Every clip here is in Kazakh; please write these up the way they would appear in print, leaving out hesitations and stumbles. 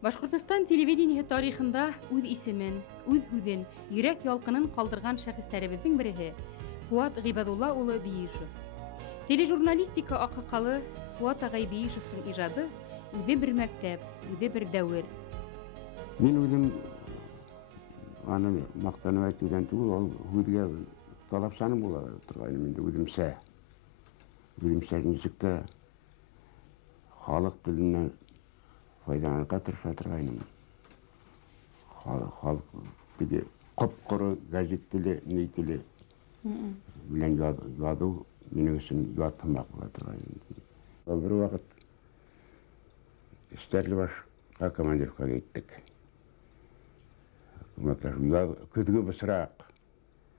Башкортостан телевидение тарихында үз исемен, үз һүҙен, йөрәк ялҡынын ҡалдырған шәхестәребеҙҙең береһе Фуат Ғибадулла улы Биишев. Тележурналистика аҡһаҡалы Фуат ағай Биишевтың ижады үҙе бер мәктәп, үҙе бер дәүер. Мин үҙем аны маҡтанып әйтеүҙән түгел, ул һүҙгә талапсаным була торғайным инде үҙемсә. Үҙемсә нисек тә халыҡ теленән файҙаланырға тырыша торғайным. Халыҡ теге ҡоп-ҡоро гәзит теле, ни теле белән яҙыу минең өсөн ят һымаҡ була торғайным. Бер ваҡыт Стәрлебашҡа командировкаға киттек. Көҙгө бысыраҡ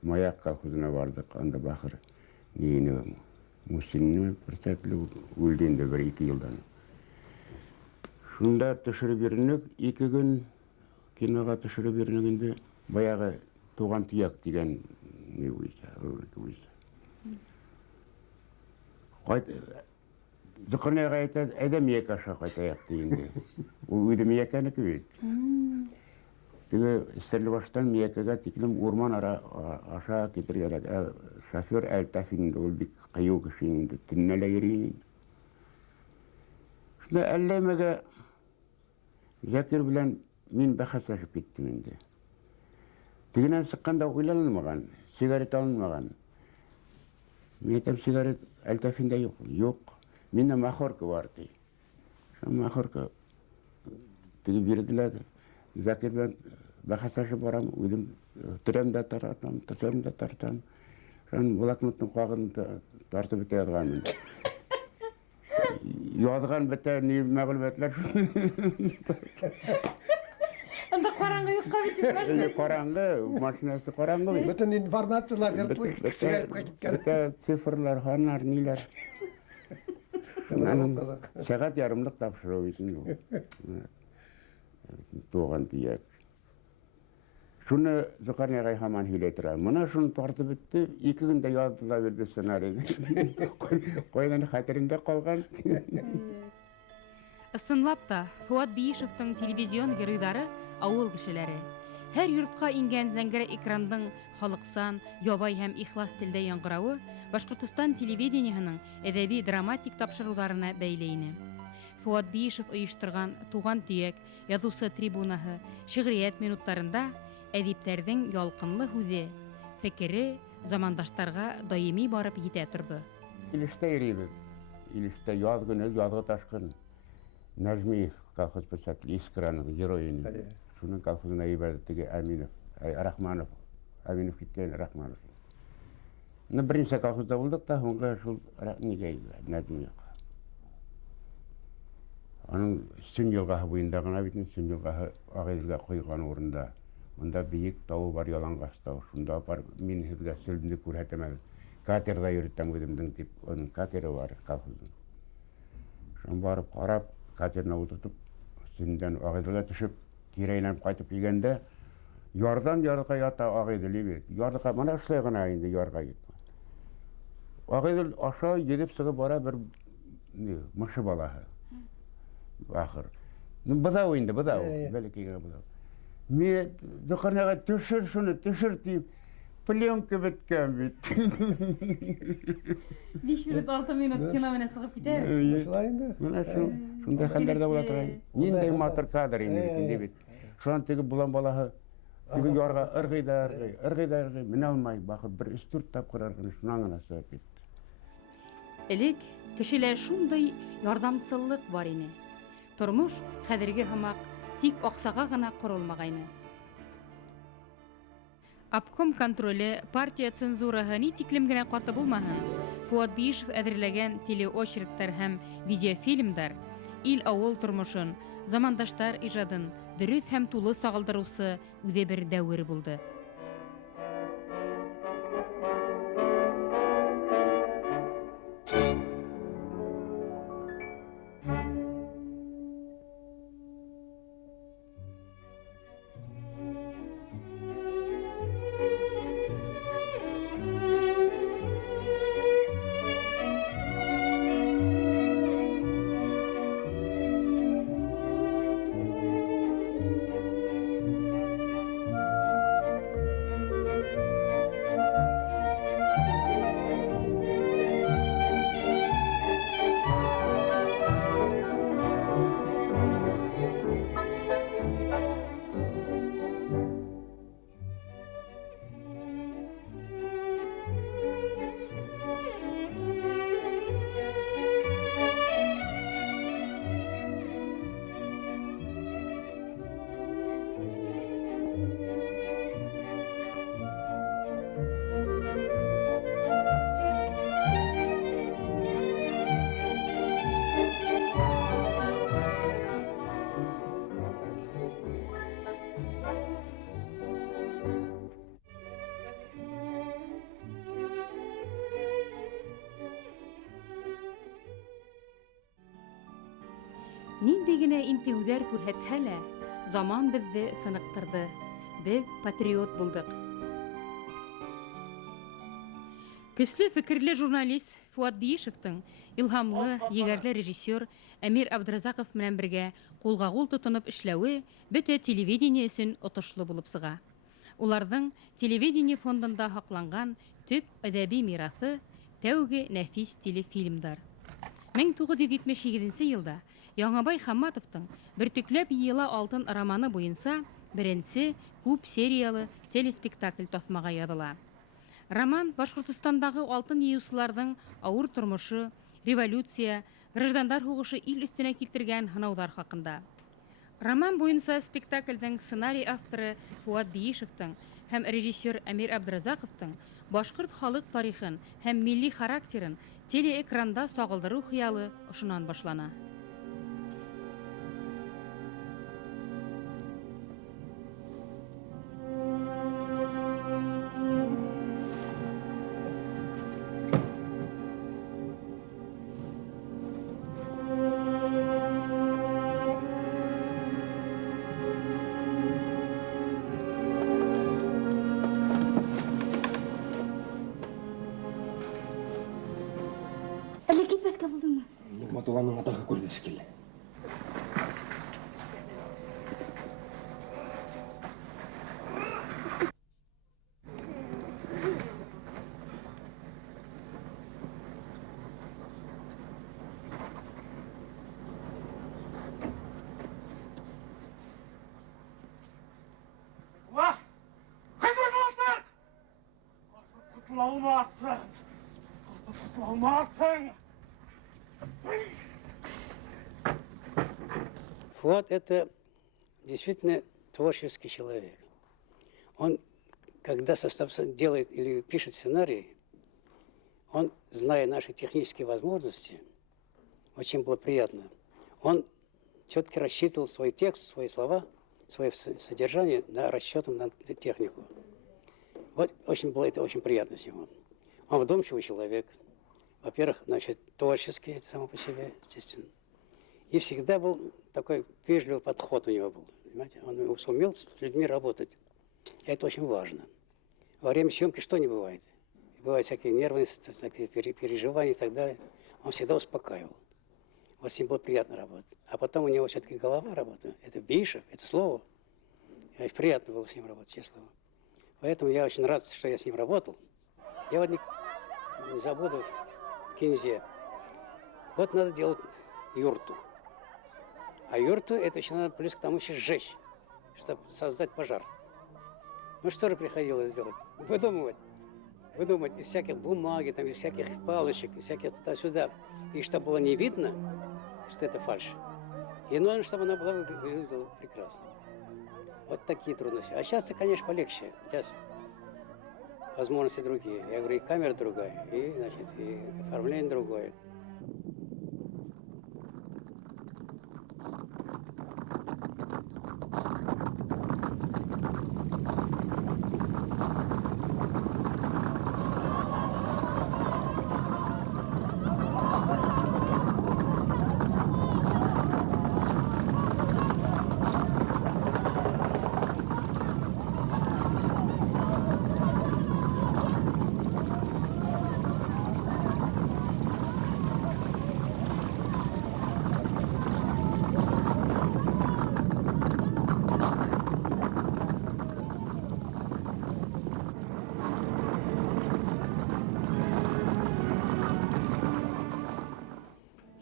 Маяҡ колхозына бардык. Анда бахыр Мусинны председателе үлде инде 1-2 йылдан. Шунда төшөрөп йөрөнөк, 2 көн киноға төшөрөп йөрөнөк инде баяғы туған төйәк дигән не буйса, ролик буйса. Зөкөрнәгә әйтә, әйдә Миякә аша ҡайтайыҡ ди инде. Ул үҙе Миякәнеке бит. Теге Стәрлебаштан Миякәгә тиклем урман аша китергә. Шофер Әлтәфин ул бик ҡыйыу кеше инде, төнлә лә йөрөй. Шунда әлләмәгә Зәкир белән мин бәхәсләшеп киттем инде. Тегенән сыҡҡанда уйланылмаған, сигарет алынмаған. Мин әйтәм, сигарет Әлтәфиндә юҡ. Юҡ. Миндә махорка бар ти. Махорка теге бирделәр. Зәкир белән бәхәсләшеп барам, үҙем төрәмдә тартам. Блокноттың ҡағын тартып бөтә яҙғанмын. Яҙған бөтә мәғлүмәтләр. Анда ҡараңғы юҡҡа бит. Ҡараңғы, машинасы ҡараңғы бит. Бөтөн информациялар йыртылып сигаретҡа киткән. Бөтә цифрлар, һандар, ниләр. Сәғәт ярымлыҡ тапшырыу өсөн. Туған төйәк. Шуны Зөкәрнәгә һаман һөйләй тора. Мына шуны тартып бөттө, 2 көндә яҙҙыла бирҙе сценарийҙы. Ҡайҙан хәтерендә ҡалған. Ысынлап та, Фуат Биишевтың телевизион геройҙары ауыл кешеләре. Һәр йортҡа ингән зәңгәрә экрандың халыҡсан, ябай һәм ихлас телдә яңғырауы Башҡортостан телевидениеһының әҙәби-драматик тапшырыуҙарына бәйле ине. Фуат Биишев ойоштырған Туған төйәк, яҙыусы трибунаһы, шиғриәт минуттарында әҙиптәрҙең ялҡынлы һүҙе, фекере замандаштарға даими барып етә торҙо. Илештә йөрөйбеҙ. Илештә яҙ көнө, яҙғы ташҡын. Нәжмиев колхоз председателе, Искраның геройы. Шуның колхозына ебәрҙе теге Әминов, Рахманов. Әминов киткән Рахманов. Беренсә колхозда булдык та, һуңғы шул нигә Нәжмиевҡа. Аның Сөн йылғаһы буйында ғына бит, Сөн йылғаһы Ағиҙелгә ҡойған урында. Унда бейек тауы бар, яланғас тау. Шунда бар, мин һеҙгә сөлдө күрһәтәм. Катерҙа йөрөтәм үҙемдең тип, оның катеры бар колхоздың. Шун барып ҡарап, катерына ултыртып, Сөндән Ағиҙелгә төшөп, кире әйләнеп ҡайтып килгәндә, ярҙан ярға ята Ағиҙел бит. Ярға, мана шулай ғына инде ярға китмәй. Ағиҙел аша едеп сығып бара бер мышы балаһы. Ахыр. Быҙау инде, быҙау. Бәләкәй быҙау. Мен Зөкәрнәгә төшөр шуны, төшөр тип, пленка бөткән бит. 5 минут, 6 минут кино менән сығып китә. Шулай инде. Менә шундай хәлдәрдә була тора. Ниндәй матур кадр инде бит. Шунан теге булан балаһы теге ярга ырғыйҙар, менә алмай, бахыр 1-3-4 тапҡыр ырғыны, шунан гына сығып китте. Элек кешеләр шундай ярҙамсыллык бар ине. Тормош хәҙерге һымаҡ тик аҡсаға ғына ҡоролмағайны. Обком контроле, партия цензураһы ни тиклем генә ҡаты булмаһын, Фуат Биишев әҙерләгән телеочерктар һәм видеофильмдар ил-ауыл тормошон, замандаштар ижадын дөрөҫ һәм тулы сағылдырыусы үҙе бер дәүер булды. Нинди генә интеүҙәр күрһәтһә лә, заман беҙҙе сыныҡтырҙы. Беҙ патриот булдыҡ. Көслө фекерле журналист Фуат Биишевтың илһамлы, егәрле режиссер Әмир Абдразаков менән бергә ҡулға-ҡул тотоноп эшләүе бөтә телевидение өсөн отошло булып сыға. Уларҙың телевидение фондында һаҡланған төп әҙәби мираҫы тәүге нәфис телефильмдар. 1978 йылда Яңабай Хамматовтың «Бөртөкләп йыйыла алтын» романы буйынса беренсе күп сериялы телеспектакль таҫмаға яҙыла. Роман Башҡортостандағы алтын йыйыусыларҙың ауыр тормошо, революция, граждандар һуғышы ил өҫтөнә килтергән һынауҙар хаҡында. Роман буйынса спектаклдың сценарий авторы Фуат Биишевтың һәм режиссер Әмир Абдразаковтың башҡорт халыҡ тарихын һәм милли характерын телеэкранда сағылдырыу хыялы ошонан башлана. Әллә китмәҫкә булдыңмы? Нигмәтулланың атағы күрде шикелле. Фуат — это действительно творческий человек. Он, когда делает или пишет сценарий, он, зная наши технические возможности, очень было приятно, он все-таки рассчитывал свой текст, свои слова, свое содержание расчетом на технику. Вот было это очень приятно с ним. Он вдумчивый человек. Во-первых, значит, творческий само по себе, естественно. И всегда был такой вежливый подход у него был. Понимаете? Он сумел с людьми работать. Это очень важно. Во время съемки что не бывает? Бывают всякие нервные переживания и так далее. Он всегда успокаивал. Вот с ним было приятно работать. А потом у него все-таки голова работает. Это Биишев, это слово. Приятно было с ним работать, честно. Поэтому я очень рад, что я с ним работал. Я вот не забуду в кинзе. Вот надо делать юрту. А юрту это еще надо плюс к тому еще сжечь, чтобы создать пожар. Ну что же приходилось делать? Выдумывать из всяких бумаги, там, из всяких палочек, из всяких туда-сюда. И чтобы было не видно, что это фальшь. И нужно, чтобы она была выглядела прекрасно. Вот такие трудности. А сейчас-то, конечно, полегче. Сейчас возможности другие. Я говорю, и камера другая, и, значит, и оформление другое.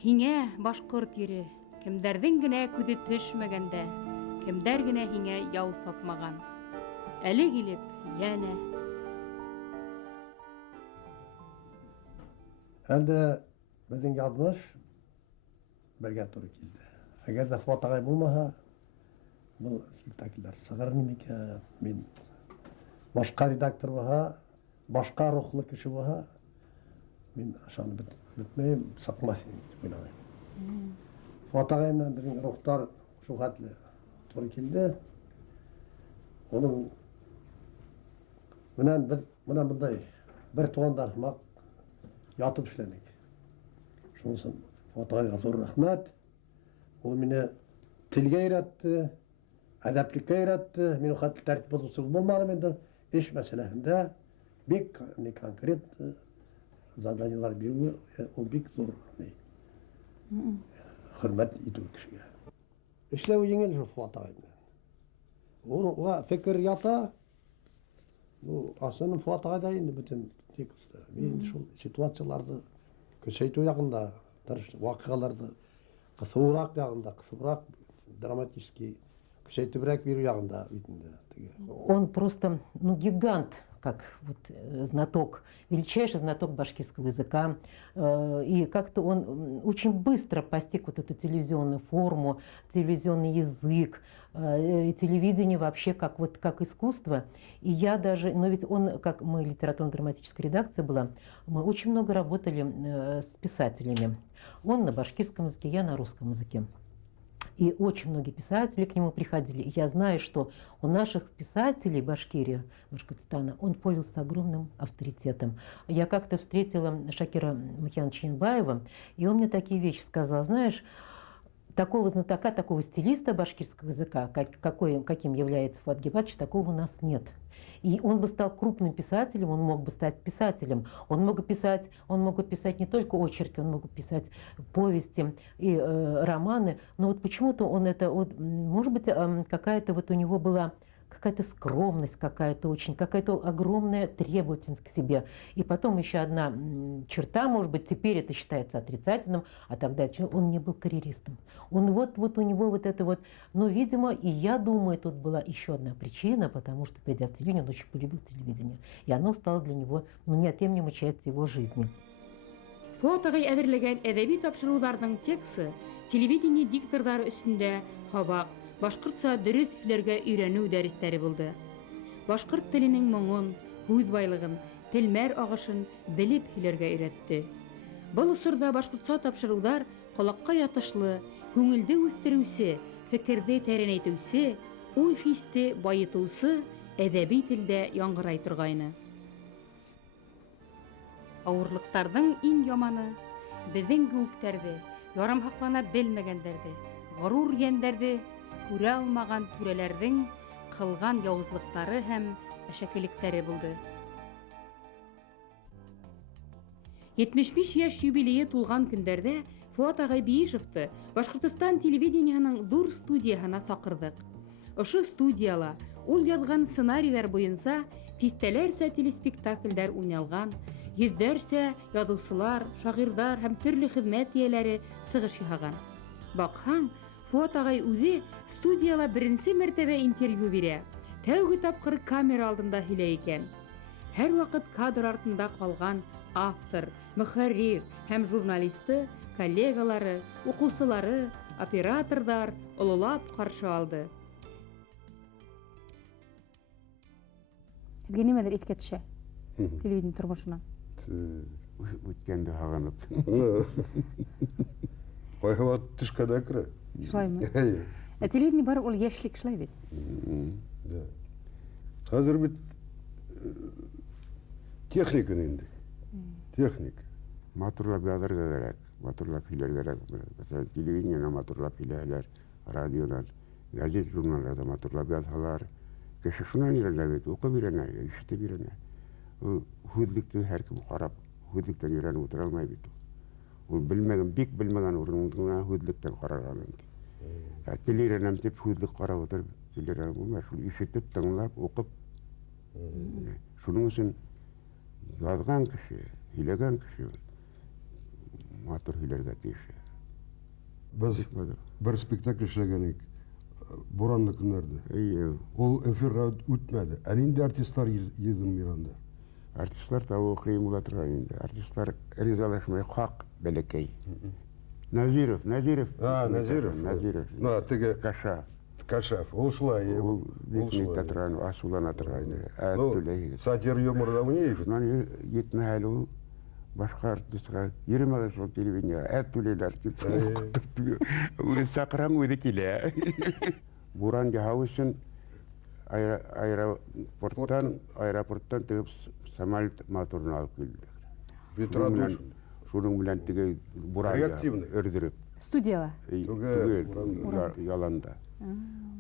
Һиңә, башҡорт ере, кемдәрҙең генә күҙе төшмәгәндә, кемдәр генә һиңә яу сапмаған. Әле килеп, йәнә. Әлде беҙҙең яҙмыш бергә туры килде. Әгәр ҙә Фуат ағай булмаһа, был спектакльдәр сығыр ине микән? Мин башҡа редактор булһа, башҡа рухлы кеше булһа, мин ышанып бөтмәйем, саҡмаҫ инем тип уйлағайным. Фуат ағай менән беҙҙең рухтар шул хәтле туры килде. Уның менән беҙ бындай бер туғандар һымаҡ ятып эшләнек. Шуның өсөн Фуат ағайға ҙур рәхмәт. Ул мине телгә өйрәтте, әдәплеккә өйрәтте. Мин хәтта тәртип бозучы булмадым инде. Эш мәсьәләсендә бик конкрет заданиялар бирү, ул бик зур хөрмәт итү кешегә. Эшләү еңел шул Фуат агай белән. Уга фикер ята. Асының Фуат агайда инде бөтен тексты. Мин шул ситуацияларны көчәйтү ягында, вакыйгаларны кысурак ягында, кысыбрак драматический көчәйтүбрәк бирү ягында битендә. Он просто, гигант, как вот знаток, величайший знаток башкирского языка. И как-то он очень быстро постиг вот эту телевизионную форму, телевизионный язык, и телевидение вообще как искусство. И я даже, но ведь он, как мы литературно-драматическая редакция была, мы очень много работали с писателями. Он на башкирском языке, я на русском языке. И очень многие писатели к нему приходили. И я знаю, что у наших писателей Башкирии, Башкортостана, он пользовался огромным авторитетом. Я как-то встретила Шакира Мухьяновича Янбаева, и он мне такие вещи сказал. Знаешь, такого знатока, такого стилиста башкирского языка, каким является Фуат Гебатович, такого у нас нет. И он бы стал крупным писателем, он мог бы стать писателем. Он мог бы писать не только очерки, он мог бы писать повести и романы. Но вот почему-то он это, вот, может быть, какая-то вот у него была какая-то скромность, какая-то огромная требовательность к себе. И потом еще одна черта, может быть, теперь это считается отрицательным, а тогда он не был карьеристом. Он вот у него вот это вот, но, видимо, и я думаю, тут была еще одна причина, потому что, придя в телевидение, он очень полюбил телевидение. И оно стало для него неотъемлемой частью его жизни. Фуат агай әҙерләгән әҙәби тапшырыуҙарҙың тексты телевидение дикторҙары өҫтөндә һабаҡ, башҡортса дөрөҫ һөйләргә өйрәнеү дәрестәре булды. Башҡорт теленең моңон, һүҙ байлығын, телмәр ағышын белеп һөйләргә өйрәтте. Был осорҙа башҡортса тапшырыуҙар ҡолаҡҡа ятышлы, күңелде үҫтереүсе, фекерҙе тәрәнәйтеүсе, уй-хисте байытыусы әҙәби телдә яңғырай торғайны. Ауырлыҡтарҙың иң яманы беҙҙең кеүектәрҙе, ярамһаҡлана белмәгәндәрҙе, ғорур йәндәрҙе күрә алмаған түрәләрҙең ҡылған яуызлыҡтары һәм әшәкелектәре булды. 75 йәш юбилейы тулған көндәрҙә Фуат агай Биишевты Башҡортостан телевидениеһының ҙур студияһына саҡырҙык. Ошо студияла ул яҙған сценарийҙар буйынса тиҫтәләрсә телеспектаклдәр уйналған, йөҙҙәрсә яҙыусылар, шағирҙар һәм төрлө хеҙмәт эйәләре сығыш яһаған. Баҡһаң, Фуат агай үҙе студияла беренсе мәртәбә интервью бирә. Тәүге тапҡыр камера алдында һөйләй икән. Һәр ваҡыт кадр артында ҡалған автор, мөхәррир һәм журналисты коллегалары, уҡыусылары, операторҙар ололап ҡаршы алды. Һеҙгә нимәлер иҫкә төшә телевидение тормошонан? Үткәнде һағынып. Ҡайһы ваҡыт төшкә дә керә. Шулаймы? Телевидение барып ул йәшлек шулай бит. Хәзер бит техника инде. Техника. Матурлап яҙырға кәрәк, матурлап һөйләргә кәрәк. Мәсәлән, телевидениены матурлап һөйләһәләр, радионан, газет, журналдарҙа матурлап яҙһалар. Кеше шунан өйрәнә бит, уҡып өйрәнә, ишетеп өйрәнә. Һүҙлекте һәр кем ҡарап, һүҙлектән өйрәнеп ултыра алмай бит. Ул белмәгән, бик белмәгән урынына һүҙлектән ҡарарға мөмкин. Тел өйрәнәм тип һүҙлек ҡарап ултырып, тел өйрәнеп булмай, шул ишетеп, тыңлап, уҡып. Шуның өсөн яҙған кеше, һөйләгән кеше матур һөйләргә тейеш. Без бер спектакль эшләгәнек, буранлы көннәрдә. Ул эфирға үтмәде. Ә нинди артистлар йыйдым мин анда? Артистлар табыу ҡыйын була торған инде. Артистлар ризалашмай, хаҡ бәләкәй. Назиров. Теге Кашаф. Ул шулай. Ул битмәйтә торған, асулана торған. Сатир юморда уйнай. Шунан етмәһә әле ул башҡа артистҡа йөрөмәгеҙ шул телевидениеға, түләйҙәр тип. Үҙе саҡырһаң үҙе килә. Буран яһау өсөн аэропорттан тегеп самолет моторын алып килделәр. Шуның менән теге буран өрҙөрөп. Студияла. Түгел, яланда.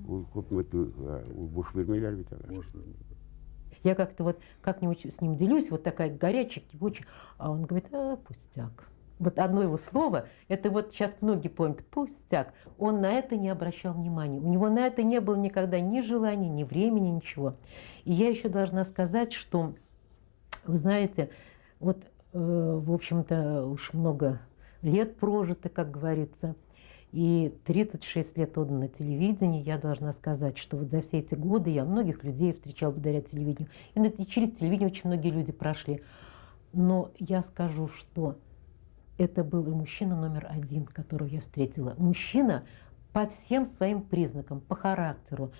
Ул күпме ул буш бирмәйләр бит алар. Я как-то вот как-нибудь с ним делюсь, вот такая горячая, кибучая, а он говорит, пустяк. Вот одно его слово, это вот сейчас многие помнят, пустяк. Он на это не обращал внимания. У него на это не было никогда ни желания, ни времени, ничего. И я еще должна сказать, что, вы знаете, вот, в общем-то, уж много лет прожито, как говорится, и 36 лет отдано на телевидении, я должна сказать, что вот за все эти годы я многих людей встречала благодаря телевидению. И через телевидение очень многие люди прошли. Но я скажу, что это был мужчина номер один, которого я встретила. Мужчина по всем своим признакам, по характеру,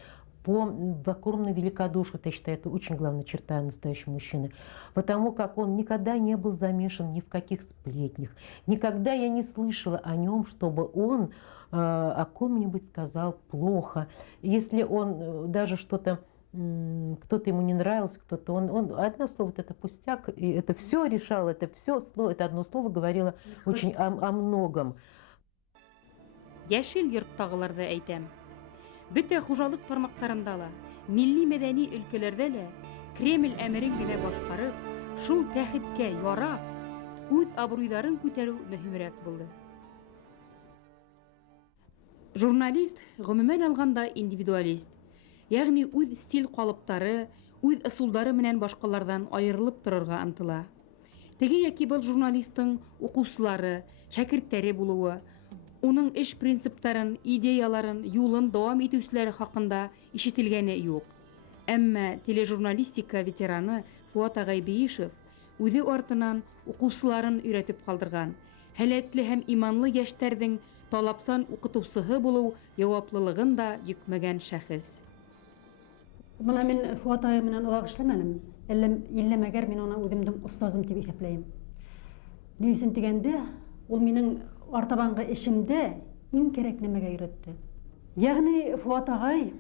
по огромной великодушию, я считаю, это очень главная черта настоящего мужчины. Потому как он никогда не был замешан ни в каких сплетнях. Никогда я не слышала о нем, чтобы он о ком-нибудь сказал плохо. Если он даже что-то, кто-то ему не нравился, кто-то, он одно слово, вот это пустяк, и это все решало, это все слово, это одно слово говорило очень о многом. Яшел йорттагыларда әйтәм. Бөтә хужалык тармактарында ла, милли мәдәни өлкәләрдә лә Кремль әмерен генә башкарып, шул тәхеткә ярап, үз абруйларын күтәрү мөһимрәк булды. Журналист, гомумән алганда индивидуалист, ягъни үз стиль калыптары, үз ысулдары менән башкалардан аерылып торырга ынтыла. Теге яки был журналистның укучылары, шәкертләре булуы, уның эш принциптарын, идеяларын, юлын дәвам итүчеләре хакында ишетелгәне юк. Әмма тележурналистика ветераны Фуат агай Биишев үзе артынан укучыларын өйрәтеп калдырган, һәләтле һәм иманлы яшьләрнең талапсан укытучысы булу җаваплылыгын да йөкмәгән шәхес. Бuna мен Фуат агай менән улак эшләмәдем. Илләмәгәр мин аны үземнең остазым дип исәпләйм. Ни өчен дигәндә, ул минең артабанғы эшемдә иң кирәк нәмәгә өйрәтте. Ягъни Фуат агай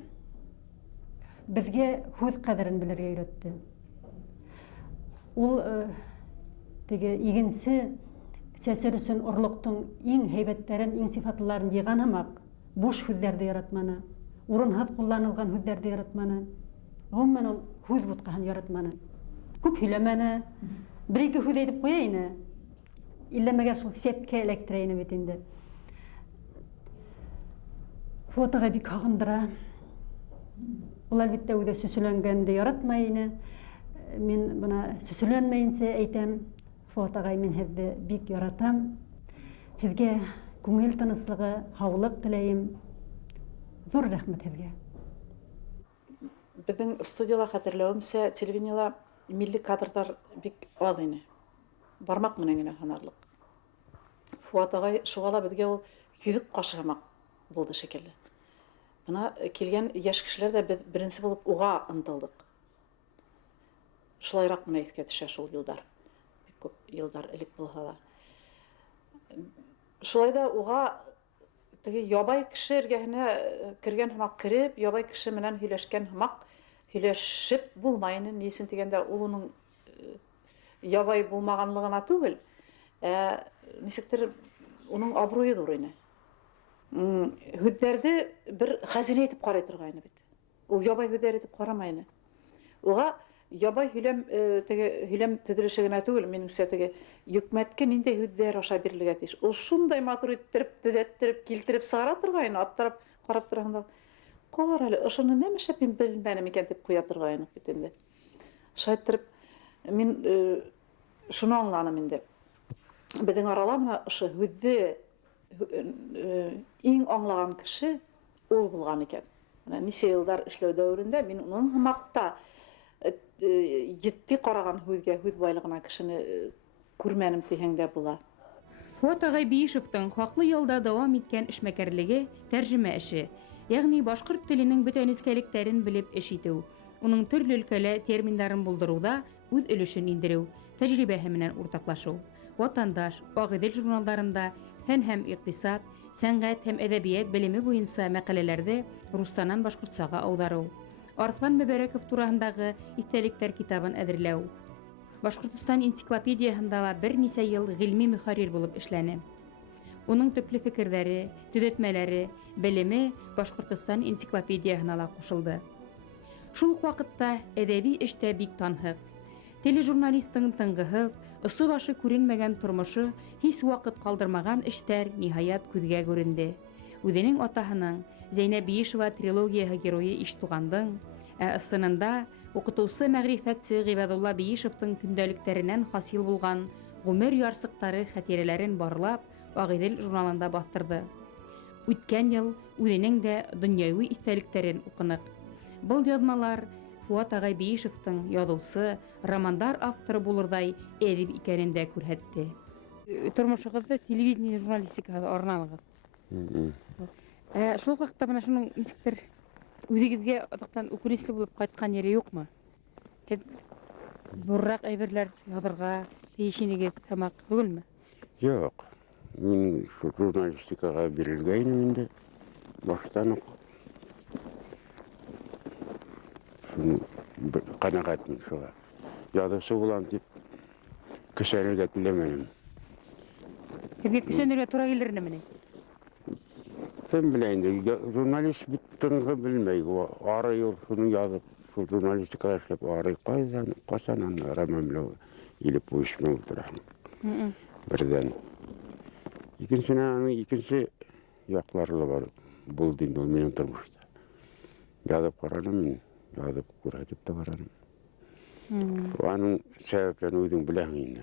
безгә хүз кадерен белергә өйрәтте. Ул теге игенсе сәсер өчен орлыктың иң һәйбәтләрен, иң сифатларын җыйган һәмак буш хүзләрдә яратманы, урынһыз кулланылган хүзләрдә яратманы. Гомумән ул хүз буткаһын яратманы. Күп һөйләмәне, бер-ике хүз әйтеп куя ине. Илләмәгәр шул сепкә эләктерә ине бит инде. Фуат агай бик һагындыра. Ул әлбәттә үзе сөсөләнгәнде яратмай ине. Мин бuna сөсөләнмәенсә әйтәм, Фуат агай, мин һезне бик яратам. Һезгә күңел тыныслыгы, һаулык теләйем. Зур рәхмәт һезгә. Безнең студияла хәтерләвемчә, телевидениела милли кадрдар бик аз ине. Бармак менән генә һанарлык. Фуат агай шугала безгә ул йөзек кашыгымак булды шикелле. Бuna килгән яшь кешеләр дә без беренче булып уга ынтылдык. Шулайрак менә искә төшә шул елдар. Бик күп елдар элек булса да. Шулай да уга теге ябай кеше эргәһенә кергән һымак кирип, ябай кеше менән һөйләшкән һымак һөйләшеп булмайны. Ни өчен дигәндә, ул уның ябай булмаганлыгына түгел, нисектер уның абруе зур ине. Хүзләрде бер хәзинә итеп карый торган бит. Ул ябай хүзләр итеп карамайны. Уга ябай һөйләм төзелеше генә түгел, минеңчә теге йөкмәткә нинди хүзләр аша бирелгән тиш. Ул шундай матур иттереп, төзәттереп, килтереп сыгара торган, аптырап карап торганда, кара әле, ошоны нәмәшә мин белмәдем икән дип куя торган бит инде. Шайтырып мин шуны аңланым инде. Безнең арала менә ошо хүзде иң аңлаган кеше ул булган икән. Менә ничә елдар эшләү дәврендә мин уның хымакта җитди караган хүзгә, хүз байлыгына кешене күрмәнем дигән дә була. Фуат агай Биишевтың хаклы ялда дәвам иткән эшмәкәрлеге тәрҗемә эше, ягъни башкорт теленең бөтен нескәлектәрен белеп эш итү, уның төрле өлкәлә терминнарын булдыруда үз өлешен индерү, тәҗрибәһе менән уртаклашу. Ватандаш, Агыйдел журналларында фән һәм икътисад, сәнгать һәм әдәбият белеме буенча мәкаләләрдә рустаннан башкортчага аудару. Арслан Мөбәрәков тураһындагы истәлектәр китабын әзерләү. Башкортстан энциклопедияһында ла берничә ел гыйльми мөхәррир булып эшләне. Уның төпле фикерҙәре, төҙәтмәләре, белеме Башҡортостан энциклопедияһына ла ҡушылды. Шул уҡ ваҡытта әҙәби эштә бик танһыҡ. Тележурналистың тынғыһыҙ, осо башы күренмәгән тормошо, һис ваҡыт ҡалдырмаған эштәр ниһайәт күҙгә күренде. Үҙенең атаһының, Зәйнәб Биишева трилогияһы геройы Иштуғандың, ә ысынында уҡытыусы мәғрифәтсе Ғибаҙулла Биишевтың көндәлектәренән хасил булған ғүмер ярсыҡтары хәтирәләрен барлап, Ағиҙел журналында баҫтырҙы. Үткән йыл үҙенең дә донъяуи иҫтәлектәрен уҡыныҡ. Был яҙмалар Фуат ағай Биишевтың яҙыусы, романдар авторы булырҙай әҙип икәнен дә күрһәтте. Тормошоғоҙҙо телевидение журналистикаһы арналығыҙ. Шул ваҡытта бына шуның нисектер үҙегеҙгә оҙаҡтан үкенесле булып ҡайтҡан ере юҡмы? Һеҙ ҙурыраҡ әйберҙәр яҙырға тейеш инегеҙ һымаҡ түгелме? Юҡ. Мин журналистикаға бирелгәйнем инде баштан уҡ. Ҡәнәғәтмен шуға. Яҙыусы булам тип көсәнергә теләмәнем. Һеҙгә көсәнергә тура килерме ни? Кем белә инде, журналист бит тынғы белмәй. Арый ул шуны яҙып, шул журналистикаға эшләп арый. Ҡасан роман белән илеп уйышмай ултыраһың. Берҙән. Икенсенән, икенсе яҡлары ла бар. Булды инде ул минең тормошта. Яҙып ҡараным мин, яҙып күрһәтеп тә ҡараным. Аның сәбәпләрен үҙең беләһең инде.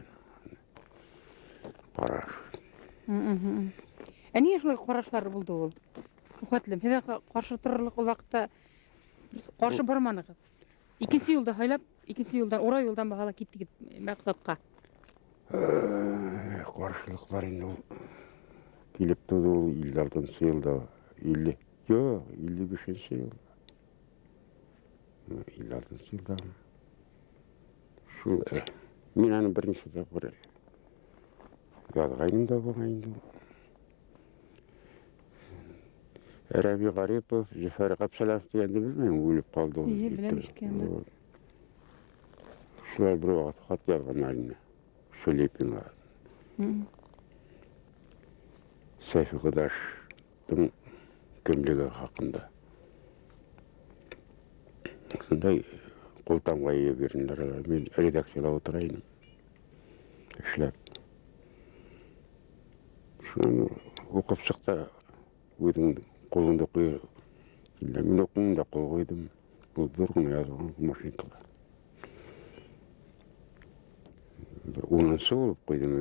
Ҡараш. Ә ниңә шулай ҡарашлар булды ул? Хәтлем, һеҙ ҡаршы торырлыҡ ул ваҡытта ҡаршы барманығыҙ. Икенсе юлда һайлап, икенсе юлдан, урау юлдан баһала киттегеҙ мәҡсатҡа. Ҡаршылыҡлар инде ул килеп тыуҙы ул 56-нсы йылда. 55-нсе йыл. 56-нсы йылда. Шул, мин аны беренсе тапҡыр яҙғайным да булғайным. Рәби Ғарипов, Зөфәр Ғабсалов дигәнде белмәйем, үлеп ҡалды ул. Беләм ишеткәнде. Шулай бер ваҡыт хат яҙғандар инде. Шелепинға. Сәйфи Ғыдаштың кемлеге хаҡында. Шундай ҡултамға ие бирендер. Мин редакцияла ултыра инем. Эшләп. Шунан уҡып сыҡта үҙең ҡулыңды ҡуйыр. Мин уҡыңда ҡул ҡуйҙым. Был ҙур ғына яҙылған машинкала. 10-нсы булып ҡуйҙым.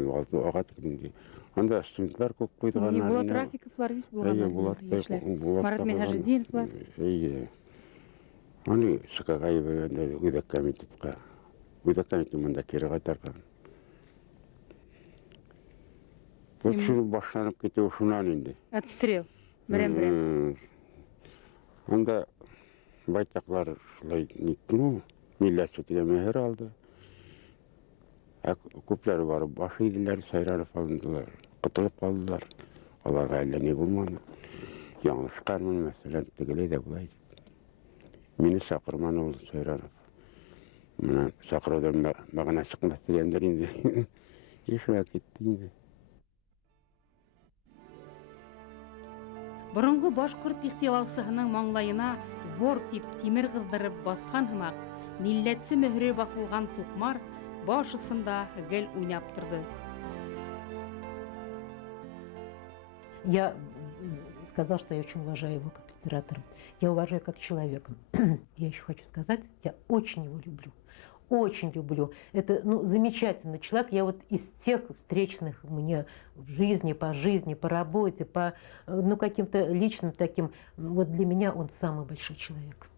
Аға тиклем. Анда студентлар күп ҡуйҙыған. Булат Рафиковлар бит булғандар. Марат Минһажетдиновлар. Аны сыҡаға ебәргәндә үҙәк комитетҡа. Үҙәк комитет мында кире ҡайтарған. Вот шуны башланып китеү шунан инде. Отстрел. Берәм-берәм. Анда байтаҡлар шулай ниттеме? Милләтсе тигән мөһөр алды. Күпләре барып баш иделәр, сайранып алындылар. Ҡотолоп ҡалдылар. Аларға әллә ни булманы. Яңылышҡанмын, мәсәлән, тегеләй ҙә булай. Мине саҡырманы ул сайранып. Менә саҡырыуҙан мәғәнә сыҡмаҫ дигәндәр инде. Ишмә китте инде. Боронғо башҡорт ихтилалсыһының маңлайына вор тип тимер ҡыҙҙырып баҫҡан һымаҡ, милләтсе мөһөрө баҫылған суҡмар баш осонда гел уйнап торҙо. Я сказала, что я очень уважаю его как литератора. Я уважаю как человека. Я еще хочу сказать, я очень его люблю. Очень люблю. Это замечательный человек. Я вот из тех встречных мне в жизни, по работе, по каким-то личным таким, вот для меня он самый большой человек.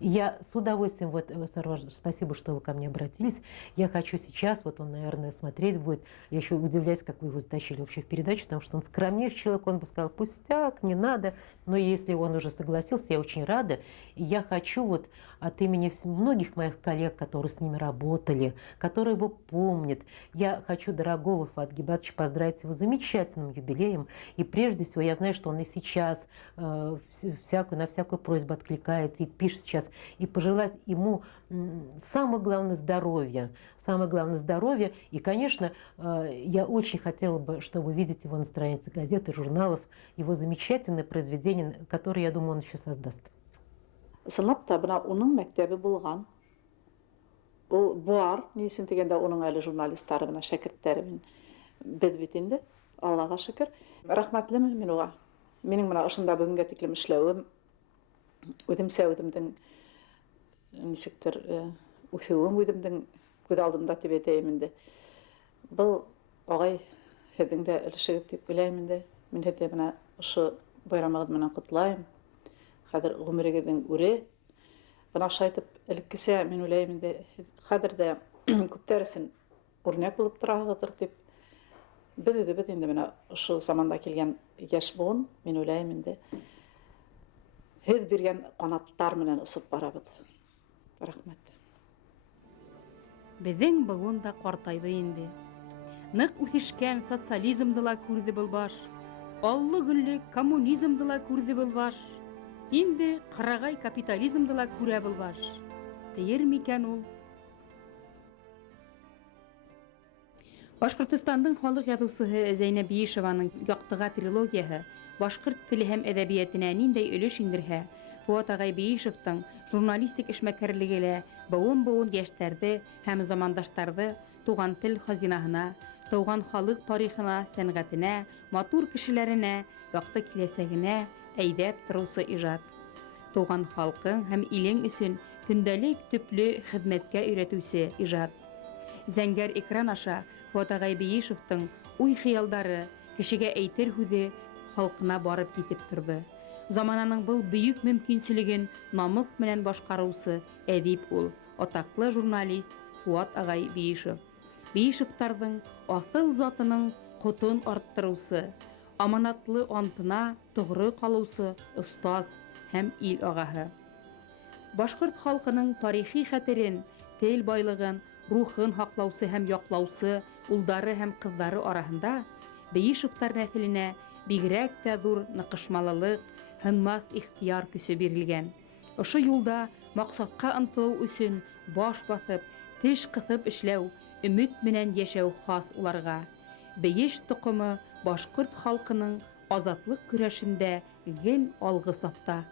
И я с удовольствием, вот, Сарваж, спасибо, что вы ко мне обратились. Я хочу сейчас, вот он, наверное, смотреть будет. Я еще удивляюсь, как вы его затащили вообще в передачу, потому что он скромнейший человек, он бы сказал, пустяк, не надо. Но если он уже согласился, я очень рада. И я хочу вот от имени многих моих коллег, которые с ними работали, которые его помнят, я хочу дорогого Фуата Гибадовича поздравить с его замечательным юбилеем. И прежде всего, я знаю, что он и сейчас на всякую просьбу откликается и пишет сейчас и пожелать ему самое главное здоровья. Самое главное здоровье. И, конечно, я очень хотела бы, чтобы видеть его на странице газет и журналов, его замечательные произведения, которые, я думаю, он еще создаст. Сынап та бына уның мәктәбе булган. Ул бар, нисен дигәндә уның әле журналистлары белән шәкертләре без бит инде, Аллага шөкер. Рәхмәтлемен мин уга. Минем менә ошында бүгенгә тиклем эшләвем, үдемдең нисектер үсүем үдемдең күз алдымда дип әйтәм инде. Бу агай һеҙҙең дә өлөшөгөҙ дип уйлайм инде. Мин һеҙҙе менә ошо байрамығыҙ менән ҡотлайым. Хәҙер ғүмерегеҙҙең үре. Бына шайтып элеккесә мин уйлайм инде, хәҙер дә күптәр өсөн үрнәк булып торағыҙҙыр дип. Без үҙебеҙ инде менә ошо заманда килгән йәш буын, мин уйлайм инде. Һеҙ биргән ҡанаттар менән осоп барабыҙ. Рәхмәт. Беҙҙең быуын да ҡартайҙы инде. Ныҡ үҫешкән социализмды ла күрҙе был баш. Аллы-гөлле коммунизмды ла күрҙе был баш. Инде ҡырағай капитализмды ла күрә был баш. Тейер микән ул? Башҡортостандың халыҡ яҙыусыһы Зәйнәб Биишеваның «Яҡтыға» трилогияһы башҡорт теле һәм әҙәбиәтенә ниндәй өлөш индерһә, Фуат ағай Биишевтың журналистик эшмәкәрлеге лә быуын-быуын йәштәрҙе һәм замандаштарҙы туған тел хазинаһына, тыуған халыҡ тарихына, сәнғәтенә, матур кешеләренә, яҡты киләсәгенә әйҙәп тороусы ижад. Туған халҡың һәм илең өсөн көндәлек төплө хеҙмәткә өйрәтеүсе ижад. Зәңгәр экран аша Фуат ағай Биишевтың уй-хыялдары, кешегә әйтер һүҙе халҡына барып китеп торҙо. Замананың был бөйөк мөмкинселеген намыҫ менән башҡарыусы әҙип ул, атаҡлы журналист Фуат ағай Биишев. Биишевтарҙың аҫыл затының ҡотон арттырыусы, аманатлы антына тоғро ҡалыусы остаз һәм ил ағаһы. Башҡорт халҡының тарихи хәтерен, тел байлығын, рухын һаҡлаусы һәм яҡлаусы улдары һәм ҡыҙҙары араһында Биишевтар нәҫеленә бигерәк тә ҙур ныҡышмалылыҡ, һынмаҫ ихтыяр көсө бирелгән. Ошо юлда маҡсатҡа ынтылыу өсөн баш баҫып, теш ҡыҫып эшләү, өмөт менән йәшәү хас уларға. Бейеш тоҡомо башҡорт халҡының азатлыҡ көрәшендә гел алғы сафта.